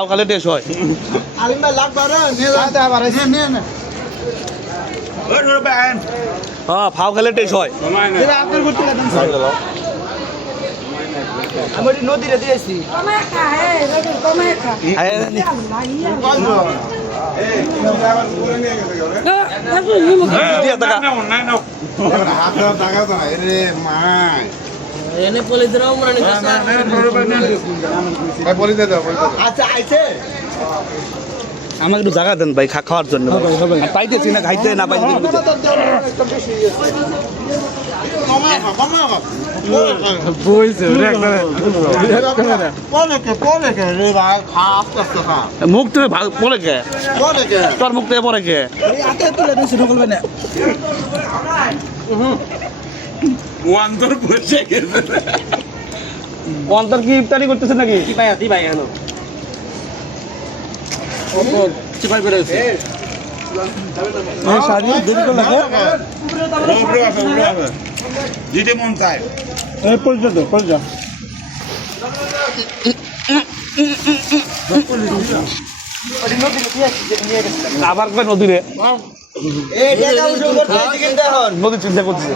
ফাও খালে টেস্ট হয় আলিম ভাই লাগবে রে নিয়ে যাতে আবার নে নে হ্যাঁ ফাও খালে টেস্ট হয় এটা আপনার করতে লাগেন আমি নদীরে দিয়েছি আচ্ছা আইছে আমাকে একটু জায়গা দেন ভাই খাওয়ার জন্য পাইতেছি না খাইতে না পাইতে মুখ থেকে পড়ে কে তোর মুখ থেকে পড়ে কে অন্তর কি ইফতারি করতেছে নাকি যেটা মন চায় আবার কয় নদীরে এই টাকা উঠে করতে কিন্তু এখন নদী চিন্তা করতেছে